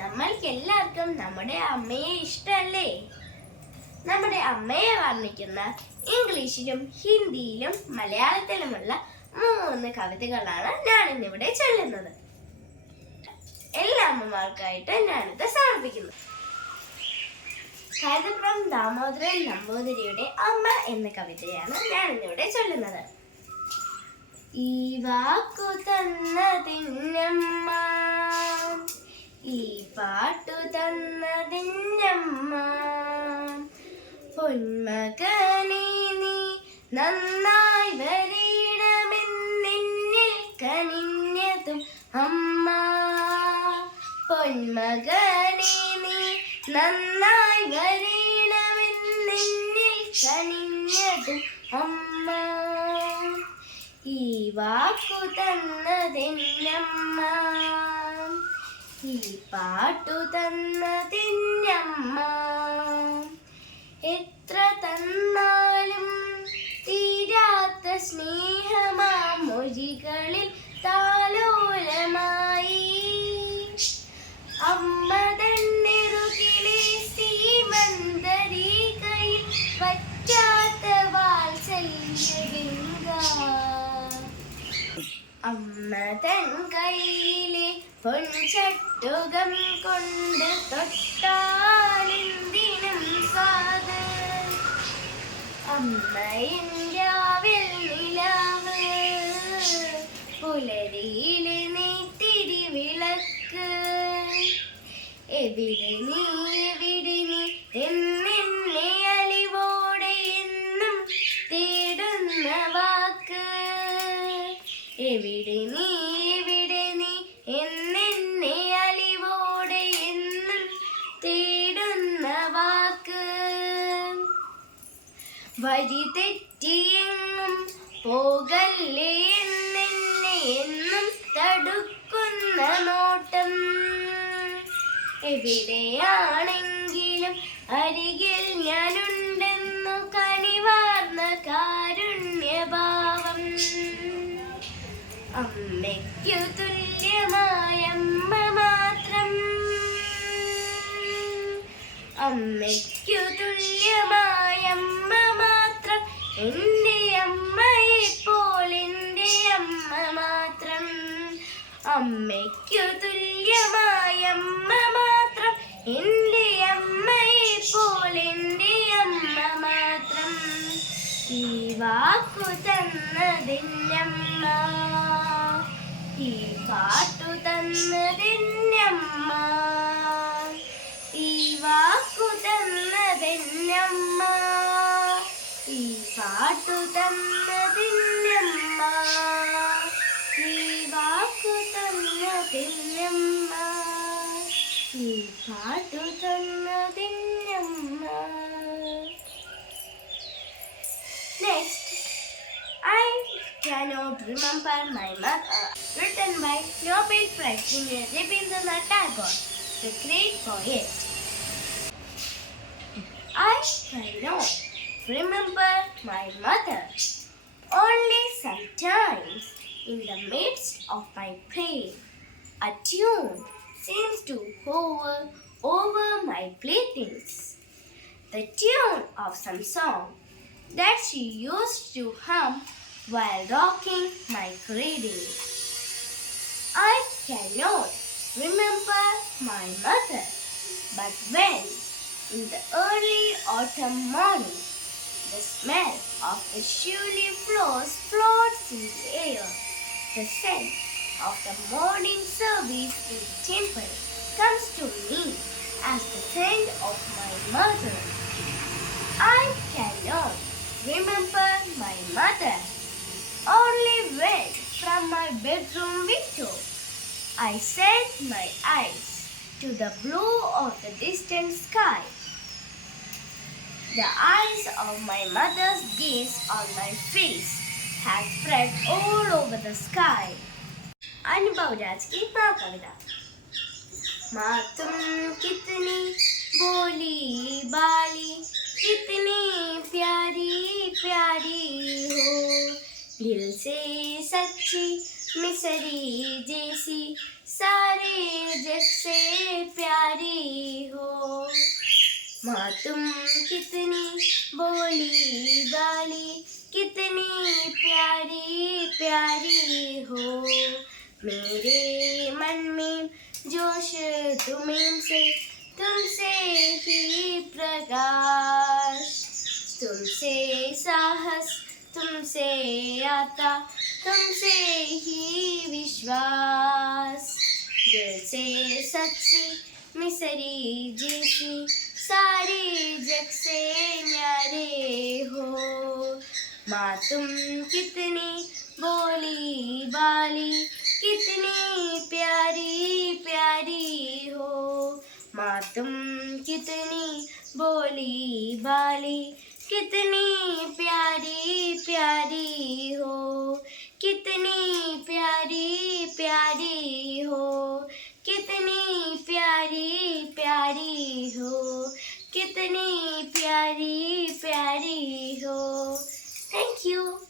നമ്മൾക്ക് എല്ലാവർക്കും നമ്മുടെ അമ്മയെ ഇഷ്ടമല്ലേ? നമ്മുടെ അമ്മയെ വർണ്ണിക്കുന്ന ഇംഗ്ലീഷിലും ഹിന്ദിയിലും മലയാളത്തിലുമുള്ള 3 കവിതകളാണ് ഞാൻ ഇന്നിവിടെ ചൊല്ലുന്നത്. എല്ലാ അമ്മമാർക്കായിട്ട് ഞാനിത് സമർപ്പിക്കുന്നു. കൈതപ്രം ദാമോദരൻ നമ്പൂതിരിയുടെ അമ്മ എന്ന കവിതയാണ് ഞാൻ ഇന്നിവിടെ ചൊല്ലുന്നത്. ഈ വാക്കു തന്നതിന്നമ്മ, ഈ പാട്ടു തന്നതിന്നമ്മ, പൊന്മകനെ നീ നന്നായി വരണമെന്നെന്നിൽ കനിഞ്ഞതും അമ്മ, പൊന്മകനെ നീ നന്നായി വരണമെന്നെന്നിൽ കനിഞ്ഞതും അമ്മ, ഈ വാക്കു തന്നതെന്നമ്മ, ഈ പാട്ടു തന്നതെന്നമ്മ, എത്ര തന്നാലും തീരാത്ത സ്നേഹമാം മൊഴികളിൽ താലോലമായി അമ്മ തന്നെറുകിലെ സീമന്തരീകയിൽ പറ്റാത്ത വാത്സല്യഗംഗ, അമ്മ തൻ കൈയിലെ പൊൻചട്ടുകം കൊണ്ട് തൊട്ടാലെന്തിനും സ്വാദ്, അമ്മയിൻരാവിൽ നിലാവ്, പുലരിയിലെ നെയ്ത്തിരി വിളക്ക്, എവിടെ നീ എവിടെ നീ എന്നെ അലിവോടെ എന്നും തേടുന്ന വാക്ക്, എവിടെ നീ എവിടെ നീ എന്നെ അലിവോടെ എന്നും തേടുന്ന വാക്ക്, വഴി തെറ്റിയെങ്ങും പോകല്ലേ എന്നെ എന്നും തടുക്കുന്ന നോട്ടം, എവിടെയാണെങ്കിലും അരികിൽ ഞാനുണ്ടെന്നു കനിവാർന്ന കാരുണ്യഭാവം, അമ്മയ്ക്കു തുല്യമായ അമ്മ മാത്രം, അമ്മയ്ക്കു തുല്യമായ അമ്മ മാത്രം, എൻ്റെ അമ്മയെപ്പോൾ എൻ്റെ അമ്മ മാത്രം, അമ്മയ്ക്കു തുല്യമായ അമ്മ മാത്രം, എൻ്റെ അമ്മയെപ്പോൾ എൻ്റെ അമ്മ മാത്രം, ഈ വാക്കു തന്നതെന്നമ്മ, ഈ പാട്ടു തന്നതെന്നമ്മ, ഈ വാക്കു തന്നതെന്നമ്മ, ഈ പാട്ടു തന്നതെന്നമ്മ, ഈ വാക്കു തന്നതെന്നമ്മ, ഈ പാട്ടു തന്നതെന്നമ്മ. Next, I cannot remember my mother, written by Nobel Prize winner Rabindranath Tagore, the great poet. I cannot remember my mother, only sometimes in the midst of my pain, a tune seems to hover over my playthings, the tune of some song that she used to hum while rocking my cradle. I cannot remember my mother, but when in the early autumn morning the smell of the shiuli flowers floats in the air, the scent of the morning service in the temple comes to me as the scent of my mother. I cannot remember my mother, only when from my bedroom window I send my eyes to the blue of the distant sky. The eyes of my mother's gaze on my face has spread all over the sky. अनुभव राज की माँ कविता। माँ तुम कितनी भोली बाली, कितनी प्यारी प्यारी हो, दिल से सच्ची मिसरी जैसी, सारे जग से प्यारी। माँ तुम कितनी भोली भाली, कितनी प्यारी प्यारी हो। मेरे मन में जोश तुम्हें से, तुमसे ही प्रकाश, तुमसे साहस, तुमसे आता, तुमसे ही विश्वास। दिल से सच्ची मिसरी जैसी, सारे जग से न्यारे हो। माँ तुम कितनी भोली भाली, कितनी प्यारी प्यारी हो। माँ तुम कितनी भोली भाली, कितनी प्यारी प्यारी हो, कितनी प्यारी प्यारी हो, कितनी प्यारी प्यारी हो, कितनी प्यारी प्यारी हो। Thank you.